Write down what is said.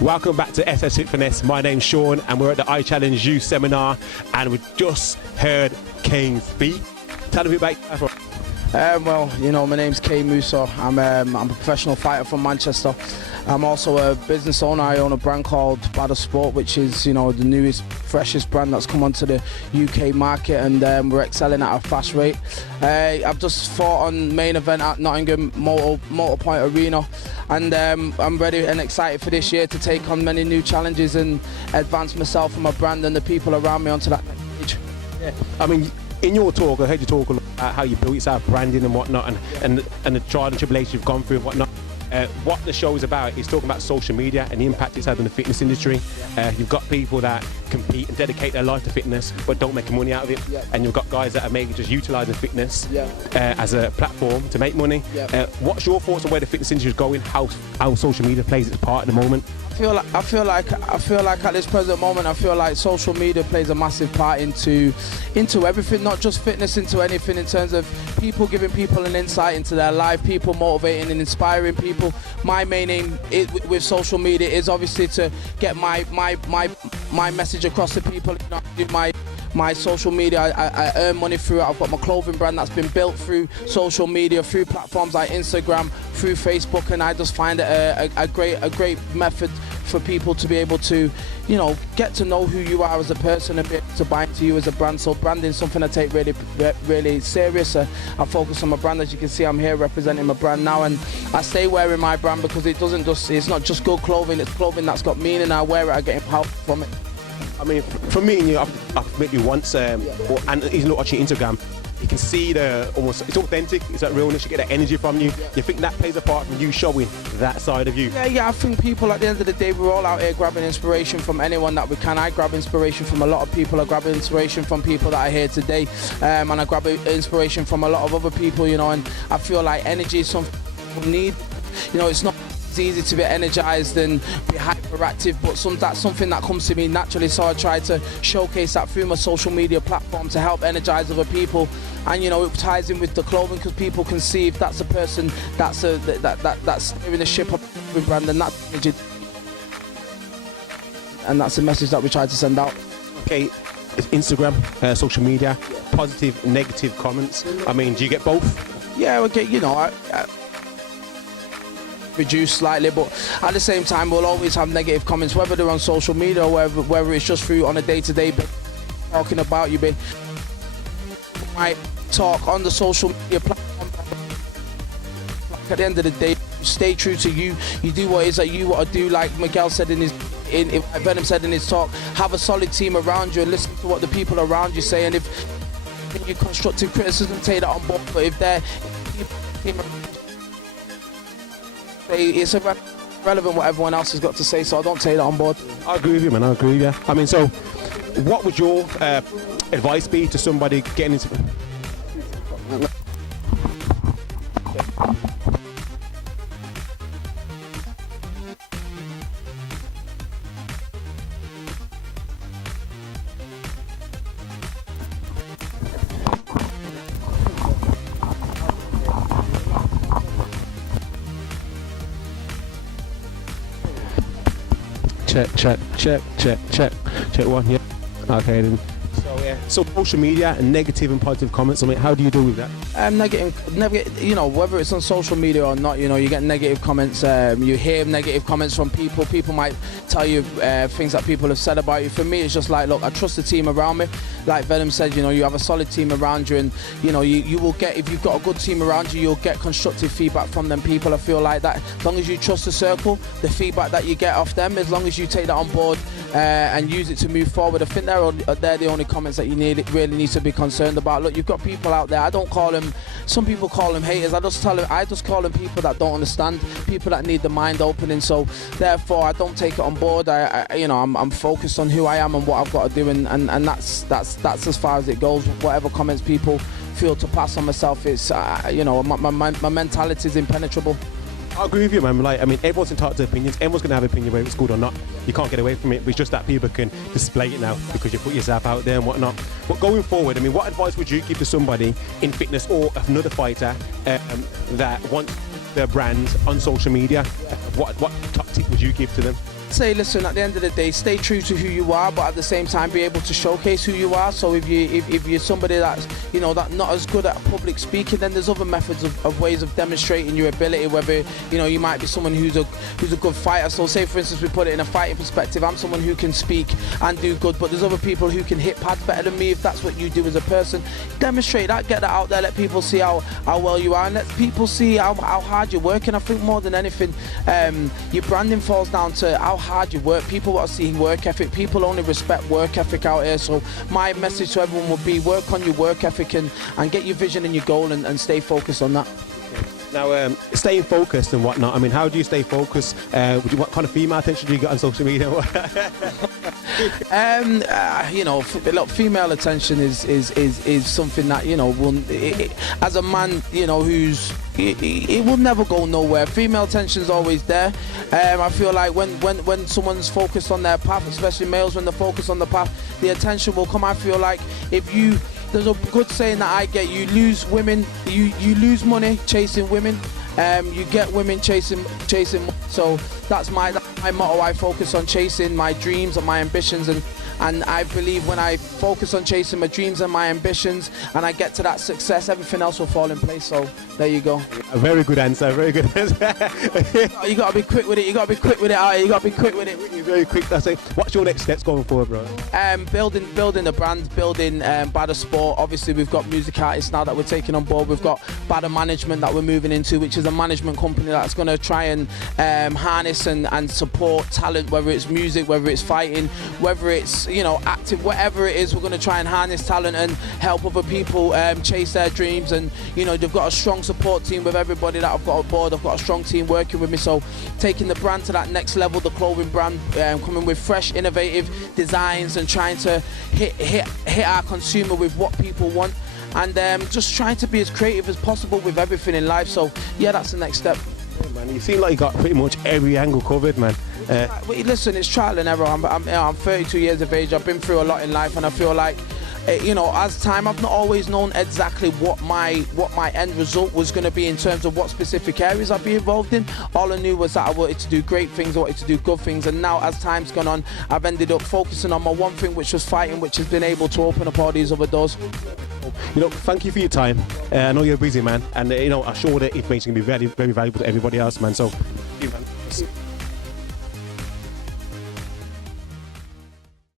Welcome back to SS Fitfinesse. My name's Sean and we're at the I Challenge You seminar and we've just heard Kane speak. Tell me about yourself. Well, you know, my name's Kane. I'm a professional fighter from Manchester. I'm also a business owner. I own a brand called Bada Sport, which is, you know, the newest, freshest brand that's come onto the UK market, and we're excelling at a fast rate. I've just fought on main event at Nottingham Motor Point Arena, and I'm ready and excited for this year to take on many new challenges and advance myself and my brand and the people around me onto that next stage. Yeah. I mean, in your talk, I heard you talk about how you built yourself, branding and whatnot, and the trial and tribulations you've gone through and whatnot. What the show is about is talking about social media and the impact it's had on the fitness industry. You've got people that compete and dedicate their life to fitness but don't make money out of it, and you've got guys that are maybe just utilising fitness as a platform to make money. What's your thoughts on where the fitness industry is going, how social media plays its part at the moment? I feel like at this present moment, I feel like social media plays a massive part into everything, not just fitness, into anything in terms of people, giving people an insight into their life, people motivating and inspiring people. My main aim with social media is obviously to get my message across to people. You know, I do my social media, I earn money through it. I've got my clothing brand that's been built through social media, through platforms like Instagram, through Facebook, and I just find it a great method for people to be able to, you know, get to know who you are as a person and be able to buy into you as a brand. So branding is something I take really serious. I focus on my brand. As you can see, I'm here representing my brand now, and I stay wearing my brand because it's not just good clothing, it's clothing that's got meaning. I wear it, I get empowered from it. I mean, for me and you, I've met you once, and even watching Instagram, you can see it's authentic, it's that realness, you get that energy from you. You think that plays a part in you showing that side of you? Yeah, I think people at the end of the day, we're all out here grabbing inspiration from anyone that we can. I grab inspiration from a lot of people, I grab inspiration from people that are here today, and I grab inspiration from a lot of other people, you know, and I feel like energy is something we need. You know, it's not easy to be energized and be hyperactive, but that's something that comes to me naturally, so I try to showcase that through my social media platform to help energize other people. And you know, it ties in with the clothing because people can see if that's a person that's steering the ship of the brand, and that's the message that we try to send out. Okay, it's Instagram, social media, positive, negative comments. I mean, do you get both? Yeah, okay, you know, I reduce slightly, but at the same time we'll always have negative comments, whether they're on social media or whether it's just through on a day-to-day talking about you. Might talk on the social media platform. At the end of the day, stay true to you. You do what it is that you want to do. Like Miguel said Venom said in his talk, have a solid team around you and listen to what the people around you say. And if you constructive criticism, take that on board. But if they're it's irrelevant what everyone else has got to say, so I don't take that on board. I agree with you, man. I agree with you. I mean, so what would your advice be to somebody getting into... Check one, yeah. Okay then. So yeah. So social media and negative and positive comments. I mean, how do you deal with that? Negative, you know, whether it's on social media or not, you know, you get negative comments. You hear negative comments from people. People might tell you things that people have said about you. For me, it's just like, look, I trust the team around me. Like Venom said, you know, you have a solid team around you, and you know, you will get, if you've got a good team around you, you'll get constructive feedback from them people. I feel like that, as long as you trust the circle, the feedback that you get off them, as long as you take that on board and use it to move forward, I think they're the only comments that you really need to be concerned about. Look, you've got people out there, I don't call them, some people call them haters, I just call them people that don't understand, people that need the mind opening. So therefore I don't take it on board. You know, I'm focused on who I am and what I've got to do, and that's as far as it goes. Whatever comments people feel to pass on myself, it's you know, my mentality is impenetrable. I agree with you, man. Like, I mean, everyone's entitled to opinions. Everyone's going to have an opinion whether it's good or not. You can't get away from it. But it's just that people can display it now because you put yourself out there and whatnot. But going forward, I mean, what advice would you give to somebody in fitness or another fighter that wants their brand on social media? What top tip would you give to them? say, listen, at the end of the day, stay true to who you are, but at the same time, be able to showcase who you are. So if you're somebody that's, you know, that not as good at public speaking, then there's other methods of ways of demonstrating your ability. Whether, you know, you might be someone who's a good fighter. So say, for instance, we put it in a fighting perspective. I'm someone who can speak and do good, but there's other people who can hit pads better than me. If that's what you do as a person, demonstrate that, get that out there, let people see how well you are, and let people see how hard you're working. I think more than anything, your branding falls down to how hard you work. People want to see work ethic. People only respect work ethic out here. So my message to everyone would be, work on your work ethic and get your vision and your goal and stay focused on that. Now, staying focused and whatnot, I mean, how do you stay focused? What kind of female attention do you get on social media? You know, look, female attention is something that, you know, as a man, you know, it will never go nowhere. Female attention is always there. I feel like when someone's focused on their path, especially males, when they're focused on the path, the attention will come. I feel like there's a good saying that I get: you lose women, you lose money chasing women. You get women chasing. So that's my motto. I focus on chasing my dreams and my ambitions, and I believe when I focus on chasing my dreams and my ambitions, and I get to that success, everything else will fall in place. So there you go. A very good answer. Very good answer. You gotta be quick with it. You gotta be quick with it. You gotta be quick with it. Very quick. That's it. What's your next steps going forward, bro? Building the brand, building Badder Sport. Obviously, we've got music artists now that we're taking on board. We've got Badder Management that we're moving into, which is a management company that's going to try and harness and support talent, whether it's music, whether it's fighting, whether it's, you know, active, whatever it is. We're going to try and harness talent and help other people chase their dreams. And, you know, they've got a strong support team with everybody that I've got on board. I've got a strong team working with me. So taking the brand to that next level, the clothing brand, coming with fresh, innovative designs and trying to hit our consumer with what people want. And just trying to be as creative as possible with everything in life. So yeah, that's the next step. Yeah, man, you seem like you got pretty much every angle covered, man. Listen, it's trial and error. I'm 32 years of age. I've been through a lot in life, and I feel like, you know, as time, I've not always known exactly what my end result was going to be in terms of what specific areas I'd be involved in. All I knew was that I wanted to do great things, I wanted to do good things, and now as time's gone on, I've ended up focusing on my one thing, which was fighting, which has been able to open up all these other doors. You know, thank you for your time. I know you're busy, man, and you know, I'm sure that information can be very, very valuable to everybody else, man. So, thank you, man.